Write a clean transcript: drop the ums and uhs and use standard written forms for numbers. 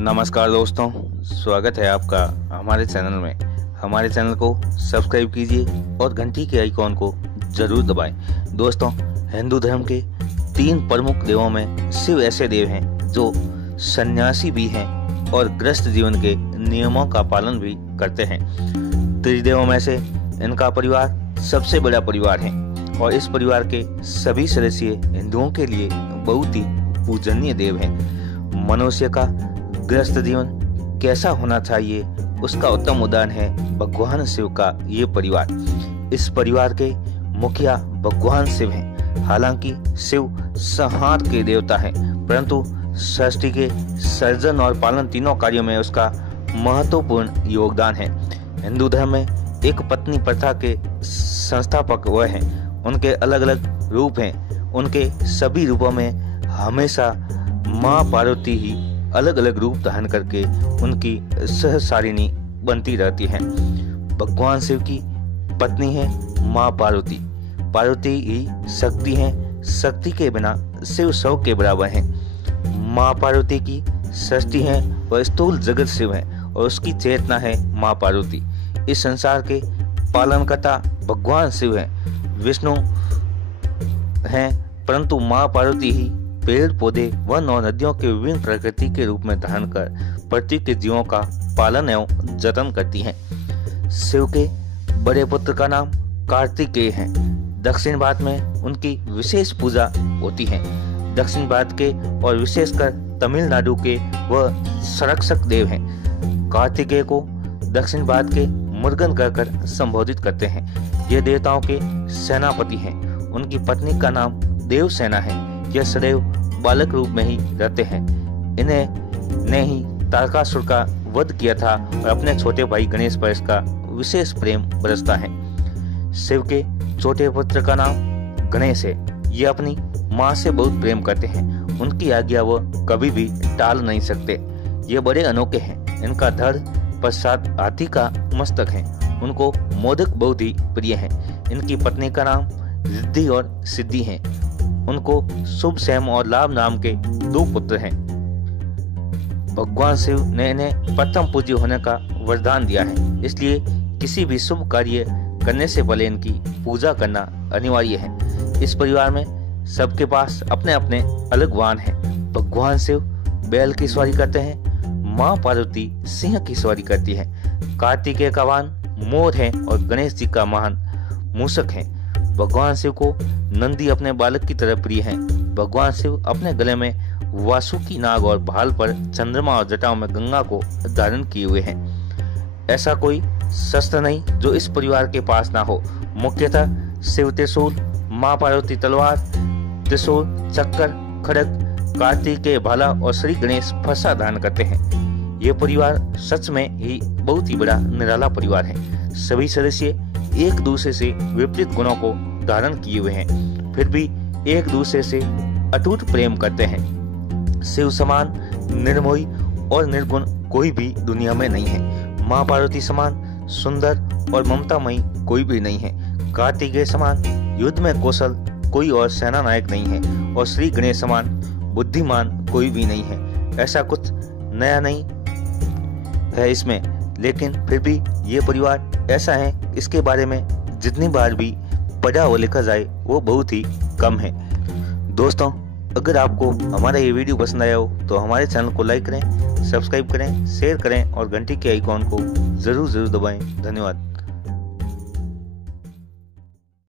नमस्कार दोस्तों, स्वागत है आपका हमारे चैनल में। हमारे चैनल को सब्सक्राइब कीजिए और घंटी के आइकॉन को जरूर दबाएं। दोस्तों, हिंदू धर्म के 3 प्रमुख देवों में शिव ऐसे देव हैं जो सन्यासी भी हैं और गृहस्थ जीवन के नियमों का पालन भी करते हैं। त्रिदेवों में से इनका परिवार सबसे बड़ा परिवार है और इस परिवार के सभी सदस्य हिंदुओं के लिए बहुत ही पूजनीय देव हैं। मनुष्य का गृहस्थ जीवन कैसा होना चाहिए उसका उत्तम उदाहरण है भगवान शिव का ये परिवार। इस परिवार के मुखिया भगवान शिव हैं। हालांकि शिव संहार के देवता हैं, परंतु सृष्टि के सर्जन और पालन तीनों कार्यों में उसका महत्वपूर्ण योगदान है। हिंदू धर्म में एक पत्नी प्रथा के संस्थापक वह हैं। उनके अलग अलग रूप हैं। उनके सभी रूपों में हमेशा माँ पार्वती ही अलग अलग रूप धारण करके उनकी सहसारिणी बनती रहती हैं। भगवान शिव की पत्नी है माँ पार्वती। पार्वती ही शक्ति हैं। शक्ति के बिना शिव सौ के बराबर हैं। माँ पार्वती की सृष्टि है और स्थूल जगत शिव है और उसकी चेतना है माँ पार्वती। इस संसार के पालनकर्ता भगवान शिव हैं। विष्णु हैं, परंतु माँ पार्वती ही पेड़ पौधे वन और नदियों के विभिन्न प्रकृति के रूप में धारण कर पृथ्वी के जीवों का पालन एवं जतन करती हैं। शिव के बड़े पुत्र का नाम कार्तिकेय है। दक्षिण भारत में उनकी विशेष पूजा होती है। दक्षिण भारत के और विशेषकर तमिलनाडु के वह संरक्षक देव हैं। कार्तिकेय को दक्षिण भारत के मुर्गन कहकर संबोधित करते हैं। ये देवताओं के सेनापति हैं। उनकी पत्नी का नाम देवसेना है। यह सदैव बालक रूप में ही रहते हैं। इन्हें ने ही तारकासुर का वध किया था और अपने छोटे भाई गणेश पर इसका विशेष प्रेम बरसता है। शिव के छोटे पुत्र का नाम गणेश है। ये अपनी माँ से बहुत प्रेम करते हैं। उनकी आज्ञा वो कभी भी टाल नहीं सकते। ये बड़े अनोखे हैं। इनका धड़ पश्चात हाथी का मस्तक है। उनको मोदक बहुत ही प्रिय है। इनकी पत्नी का नाम रिद्धि और सिद्धि है। उनको शुभ सेम और लाभ नाम के 2 पुत्र हैं। भगवान शिव ने इन्हें प्रथम पूज्य होने का वरदान दिया है, इसलिए किसी भी शुभ कार्य करने से पहले इनकी पूजा करना अनिवार्य है। इस परिवार में सबके पास अपने अपने अलग वाहन हैं। भगवान शिव बैल की सवारी करते हैं। माँ पार्वती सिंह की सवारी करती है। कार्तिकेय का वाहन मोर है और गणेश जी का वाहन मूषक है। भगवान शिव को नंदी अपने बालक की तरह प्रिय है। भगवान शिव अपने गले में वासुकी नाग और भाल पर चंद्रमा और जटाओं में गंगा को धारण किए हुए हैं। ऐसा कोई शस्त्र नहीं जो इस परिवार के पास ना हो। मुख्यतः शिव त्रिशूल, माँ पार्वती तलवार, त्रिशूल, चक्कर, खड्ग, कार्तिकेय भाला और श्री गणेश फरसा धारण करते हैं। ये परिवार सच में ही बहुत ही बड़ा निराला परिवार है। सभी सदस्य एक दूसरे से विपरीत गुणों को धारण किए हुए हैं, फिर भी एक दूसरे से अटूट प्रेम करते हैं। शिव समान निर्मोही और निर्गुण कोई भी दुनिया में नहीं है। माँ पार्वती समान सुंदर और ममतामयी कोई भी नहीं है। कार्तिकेय समान युद्ध में कौशल कोई और सेना नायक नहीं है और श्री गणेश समान बुद्धिमान कोई भी नहीं है। ऐसा कुछ नया नहीं है इसमें, लेकिन फिर भी ये परिवार ऐसा है, इसके बारे में जितनी बार भी पढ़ा और लिखा जाए वो बहुत ही कम है। दोस्तों, अगर आपको हमारा ये वीडियो पसंद आया हो तो हमारे चैनल को लाइक करें, सब्सक्राइब करें, शेयर करें और घंटी के आइकॉन को जरूर दबाएं। धन्यवाद।